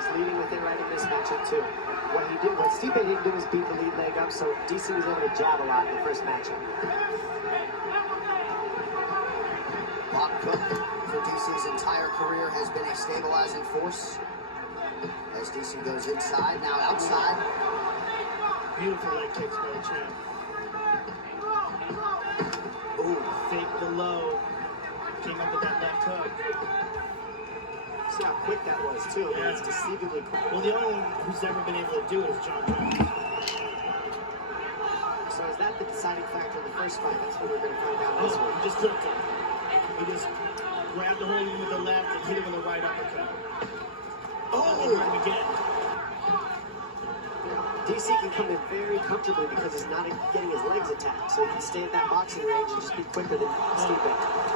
he's leading with it right in this matchup too. What Stipe didn't do was beat the lead leg up, so DC was able to jab a lot in the first matchup. Bob Cook, for DC's entire career, has been a stabilizing force. As DC goes inside, now outside. Beautiful leg kicks by the champ. Ooh. Fake the low. Came up with that left hook. See how quick that was too. Yeah. It's deceivably quick. Well, the only one who's ever been able to do it is John Jones. So is that the deciding factor in the first fight? That's what we're going to find out this week. He just took it. He just grabbed the hold of him with the left and hit him with the right uppercut. Oh! And hit him again. DC can come in very comfortably because he's not getting his legs attacked. So he can stay at that boxing range and just be quicker than Stipe.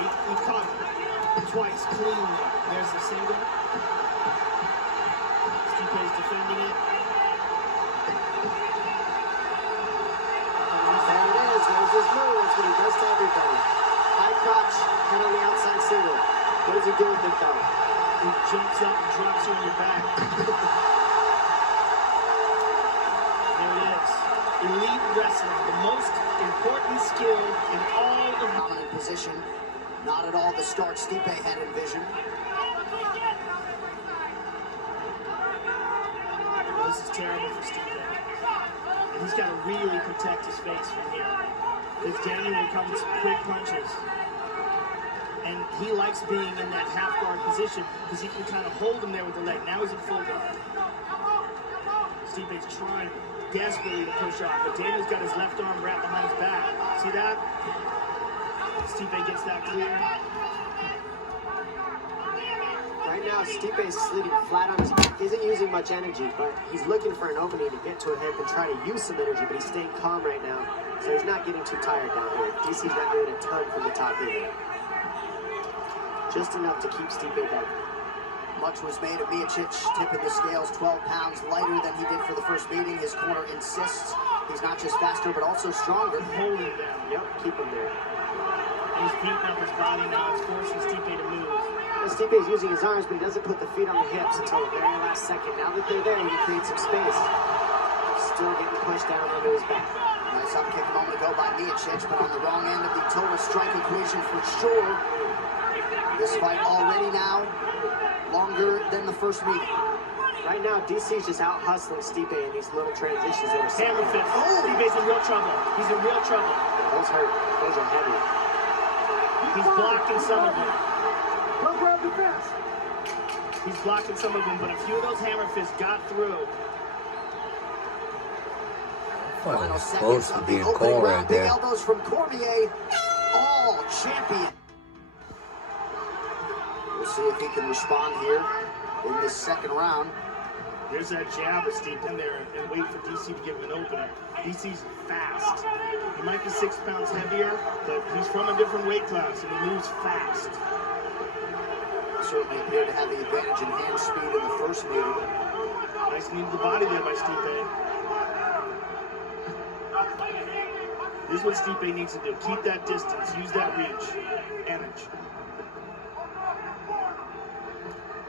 He caught him twice cleanly. There's the single. Stipe's defending it. There it is. There's his move. That's what he does to everybody. High crotch, head on the outside single. What does he do with it though? He jumps up and drops you on your back. There it is. Elite wrestling, the most important skill in all of Dominant position. Not at all the start Stipe had envisioned. This is terrible for Stipe. And he's got to really protect his face from here. Because Daniel will come with some quick punches. And he likes being in that half guard position because he can kind of hold him there with the leg. Now he's in full guard. Stipe's trying desperately to push off, but Daniel's got his left arm wrapped behind his back. See that? Stipe gets that clear. Right now, Stipe is sitting flat on his back. He isn't using much energy, but he's looking for an opening to get to a hip and try to use some energy, but he's staying calm right now, so he's not getting too tired down here. DC's not doing a ton from the top either. Just enough to keep Stipe down. Much was made of Miocic tipping the scales 12 pounds lighter than he did for the first meeting. His corner insists he's not just faster, but also stronger. Hold him down. Yep, keep him there. He's beating up his body now. It's forcing Stipe to move. Well, Stipe's using his arms, but he doesn't put the feet on the hips until the very last second. Now that they're there, he creates some space. Still getting pushed down into his back. Nice up kick a moment ago by Miocic, but on the wrong end of the total strike equation for sure. This fight already now longer than the first meeting. Right now, DC's just out hustling Stipe in these little transitions that are Hammer fist. Oh, Stipe's in real trouble. He's in real trouble. Those hurt. Those are heavy. He's blocking some of them. Go grab the fist. He's blocking some of them, but a few of those hammer fists got through. Final Close seconds to of the being opening cold round. right Big there. elbows from Cormier. All champion. We'll see if he can respond here in this second round. There's that jab of Stipe in there and wait for DC to give him an opening. DC's fast. He might be 6 pounds heavier, but he's from a different weight class and he moves fast. Certainly appeared to have the advantage in hand speed in the first meeting. Nice knee to the body there by Stipe. This is what Stipe needs to do. Keep that distance. Use that reach. Energy.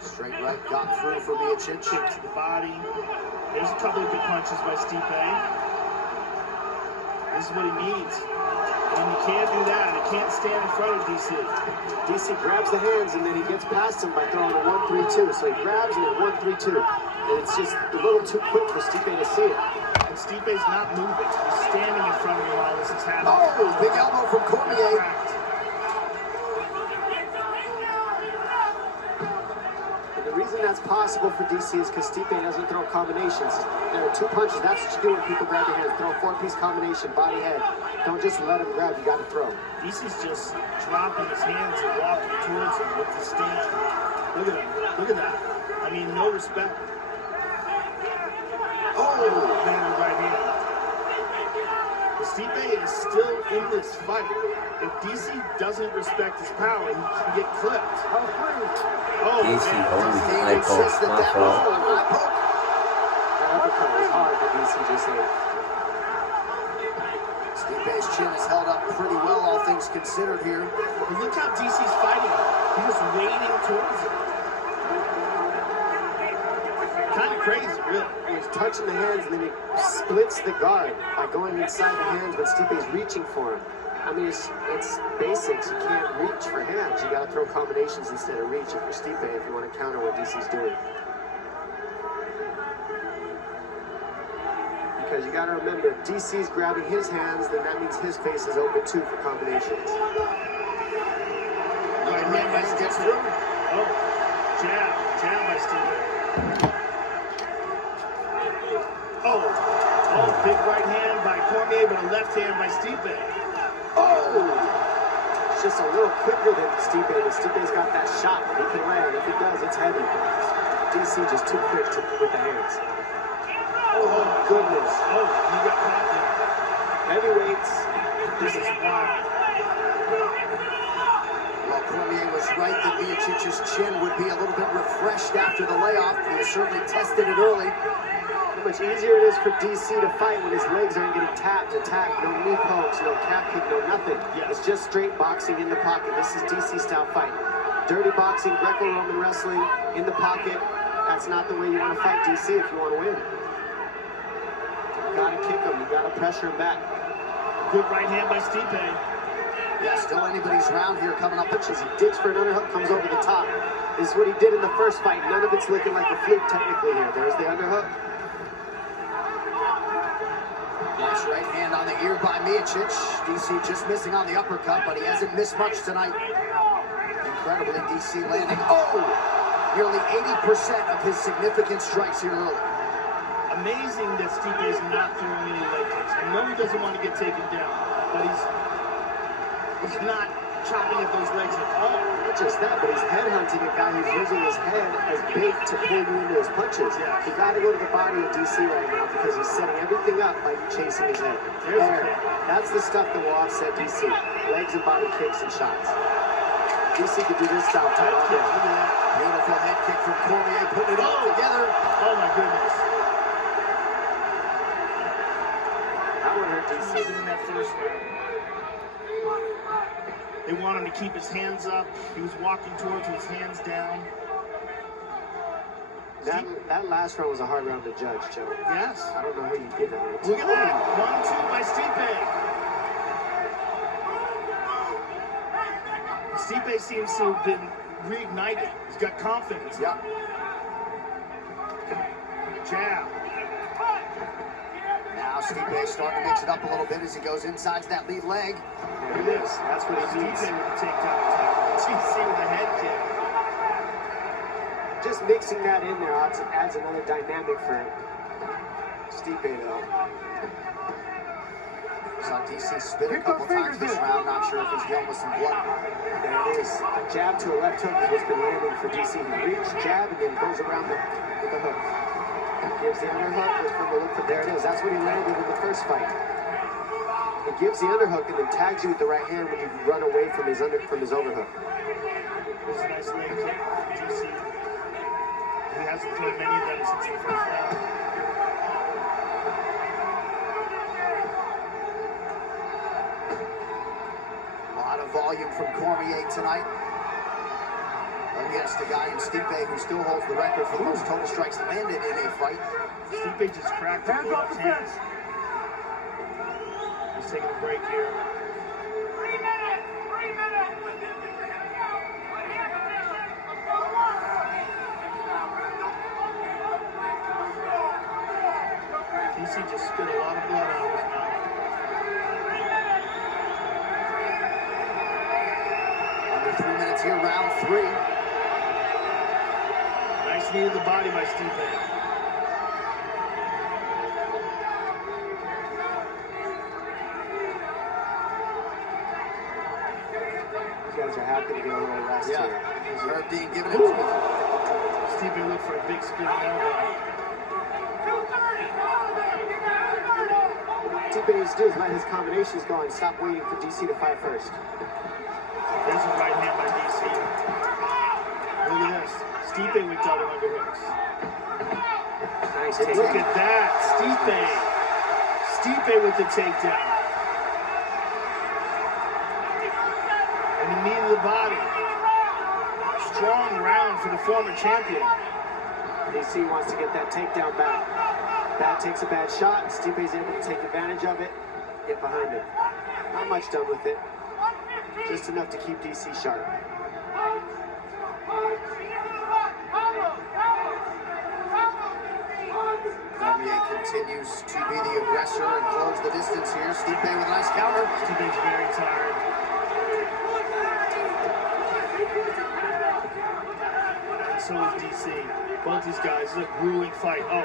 Straight right got through for Miocic. Kick to the body. There's a couple of good punches by Stipe. This is what he needs. And you can't do that. He can't stand in front of DC. DC grabs the hands and then he gets past him by throwing a 1-3-2. So he grabs and then 1-3-2. And it's just a little too quick for Stipe to see it. And Stipe's not moving. He's standing in front of him while this is happening. Oh, big elbow from Cormier. And the reason that's possible for DC is because Stipe doesn't throw combinations. There are two punches. That's what you do when people grab your hands. Throw a 4-piece combination, body, head. Don't just let him grab. You got to throw. DC's just dropping his hands and walking towards him with the stance. Look at him. Look at that. I mean, no respect. Oh, landed right hand. But Stipe is still in this fight. If DC doesn't respect his power, he can get clipped. Oh, DC man. holding He eye poke, insists that my that fault. was an eye poke. That uppercut was hard, but DC just ate. Stipe's chin is held up pretty well, all things considered here. But look how DC's fighting. He was wading towards him. crazy, really. He's touching the hands, and then he splits the guard by going inside the hands when Stipe's reaching for him. I mean, it's basics. You can't reach for hands. You got to throw combinations instead of reaching for Stipe if you want to counter what DC's doing. Because you got to remember, if DC's grabbing his hands, then that means his face is open too for combinations. Right hand by Stipe. Oh, jab by Stipe. Oh, big right hand by Cormier, but a left hand by Stipe. Oh! It's just a little quicker than Stipe, but Stipe's got that shot that he can land. If he does, it's heavy. DC just too quick with the hands. Oh, goodness. Oh, he got caught there. Heavyweights. This is wild. Well, Cormier was right that Miocic's chin would be a little bit refreshed after the layoff. He certainly tested it early. How much easier it is for DC to fight when his legs aren't getting tapped, attacked, no knee pokes, no calf kick, no nothing. Yeah. It's just straight boxing in the pocket. This is DC style fight. Dirty boxing, Greco-Roman wrestling, in the pocket. That's not the way you want to fight DC if you want to win. You gotta kick him, you gotta pressure him back. Good right hand by Stipe. Yeah, still anybody's round here coming up. As he digs for an underhook, comes over the top. This is what he did in the first fight. None of it's looking like a fluke technically here. There's the underhook. Nice right hand on the ear by Miocic. DC just missing on the uppercut, but he hasn't missed much tonight. Incredibly, DC landing. Oh! Nearly 80% of his significant strikes here early. Amazing that Stipe is not throwing any leg kicks. I know he doesn't want to get taken down, but he's not chopping at those legs at all. Not just that, but he's headhunting a guy who's using his head as bait to pull you into his punches. Yeah. You got to go to the body of DC right now because he's setting everything up by chasing his head. There. That's the stuff that will offset DC. Legs and body kicks and shots. DC could do this style fight all day. Look at that. Beautiful head kick from Cormier, putting it all together. Oh my goodness. That one hurt DC. Even in that first round. They want him to keep his hands up. He was walking towards with his hands down. That last round was a hard round to judge, Joe. Yes. I don't know how you did that. Look at that. 1-2 by Stipe. Stipe seems to have been reignited. He's got confidence. Yep. Jab. Now Stipe starting to mix it up a little bit as he goes inside to that lead leg. There it is. That's what he needs. Stipe with the takedown attack. DC with the head kick. Just mixing that in there adds another dynamic for Stipe, though. Saw DC spit a couple times this round. Not sure if he's dealing with some blood. There it is. A jab to a left hook has been landing for DC. He reaches, jab, and then goes around with the hook. Gives the underhook from the look for there it is. That's what he landed in the first fight. He gives the underhook and then tags you with the right hand when you run away from his overhook. There's a nice leg kick from DC. He hasn't thrown many of them since the first round. A lot of volume from Cormier tonight. Against the guy in Stipe who still holds the record for the most total strikes landed in a fight. Stipe just cracked him with left hands. He's taking a break here. 3 minutes! 3 minutes! DC just spit a lot of blood out of his mouth. Under 3 minutes here, round 3. Nice knee to the body by Stipe. These guys are happy to get a little rest here. Herb Dean giving it to him. Stipe looked for a big spinning elbow. Stipe needs to do is let his combinations go and stop waiting for DC to fire first. There's a right hand by DC. Look at this. Stipe with double underhooks. Nice Look takedown. at that. Stipe with the takedown. And the knee to the body. Strong round for the former champion. DC wants to get that takedown back. Bad takes a bad shot. Stipe's able to take advantage of it. Get behind him. Not much done with it. Just enough to keep DC sharp. Cormier continues to be the aggressor and close the distance here. Stipe with a nice counter. Stipe's very tired. And so is DC. Both these guys, look, grueling fight. Oh.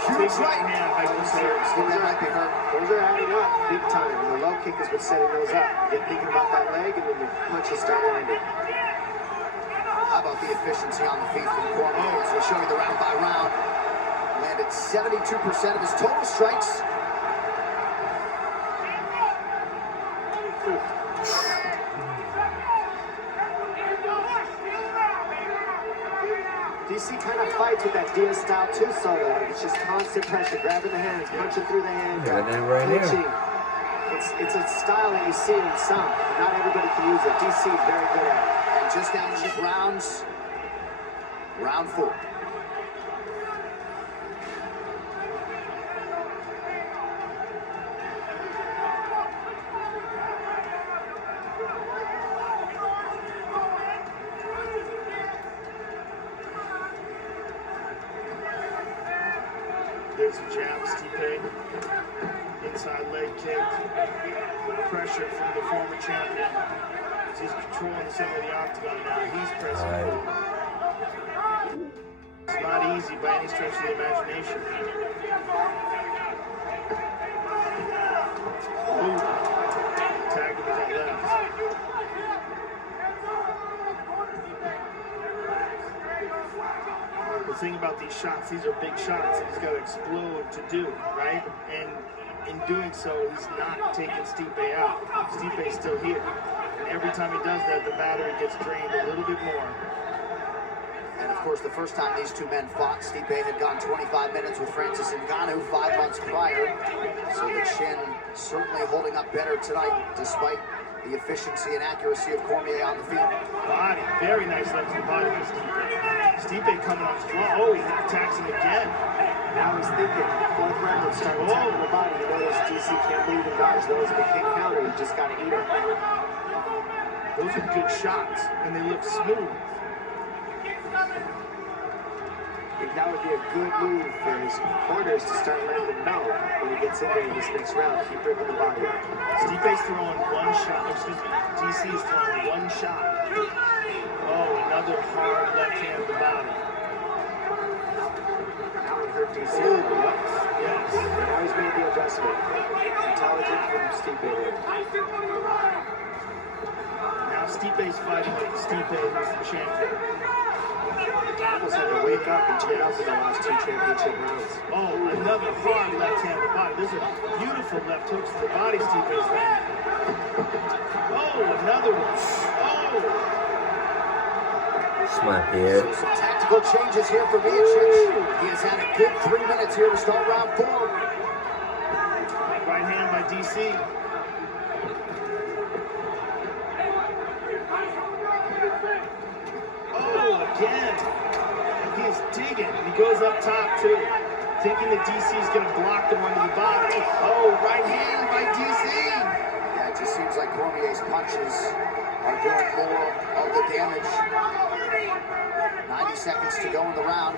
Huge right hand by Stipe might be hurt. Those are adding up big time. The low kick is what's setting those up. Get thinking about that leg, and then the punches start landing. How about the efficiency on the feet from Cormier as we show you the round by round. Landed 72% of his total strikes. DC kind of fights with that Diaz style too, so it's just constant pressure, grabbing the hands, punching through the hand, clinching. It's a style that you see in some, but not everybody can use it. DC is very good at it. And just down to the rounds, round 4. There's a jab, Stipe. Inside leg kick. Pressure from the former champion. As he's controlling the center of the octagon now. He's pressing. It's not easy by any stretch of the imagination. Ooh. Tagged him with that left. The thing about these shots, these are big shots that he's got to explode to do, right? And in doing so, he's not taking Stipe out. Stipe's still here. And every time he does that, the battery gets drained a little bit more. And of course, the first time these two men fought, Stipe had gone 25 minutes with Francis Ngannou 5 months prior. So the chin certainly holding up better tonight, despite the efficiency and accuracy of Cormier on the feet. Body, very nice left to the body by Stipe. Stipe coming on strong. Oh, he attacks him again. Now he's thinking, 4th round, start attacking the body. You notice DC can't move and dodge those if he can't counter. You just got to eat them. Those are good shots, and they look smooth. I think that would be a good move for his corners to start letting him know when he gets in there in this next round. Keep ripping the body up. Stipe's throwing one shot. Excuse me. DC's throwing one shot. Oh, another hard left hand to the body. Now he hurt DC. Yes. Now he's made the adjustment. Intelligent from Stipe there. Now Stipe's fighting like Stipe was the champion. Almost had to wake up and turn up in the last 2 championship rounds. Oh, another hard left hand to the body. Those are beautiful left hooks to the body Stipe's landing. Oh, another one. Oh. Smart here. So some tactical changes here for Miocic. He has had a good 3 minutes here to start round 4. Right hand by DC. Oh, again. He is digging. He goes up top, too. Thinking that DC is going to block the one to the body. Oh, right hand by DC. Yeah, it just seems like Cormier's punches are doing more of the damage. 90 seconds to go in the round.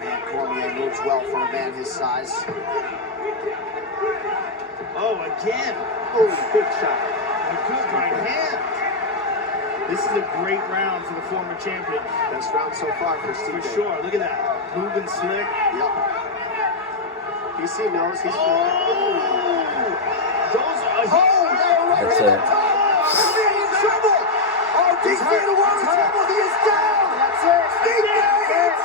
Man, Cormier moves well for a man his size. Oh, again. Oh, big shot. A good right hand. This is a great round for the former champion. Best round so far for Stipe. For sure. Look at that. Moving slick. Yep. DC knows he's Oh! Those are... That's it. Cormier in trouble. Oh, DC in the world of trouble. He is down. That's it. Stipe is down.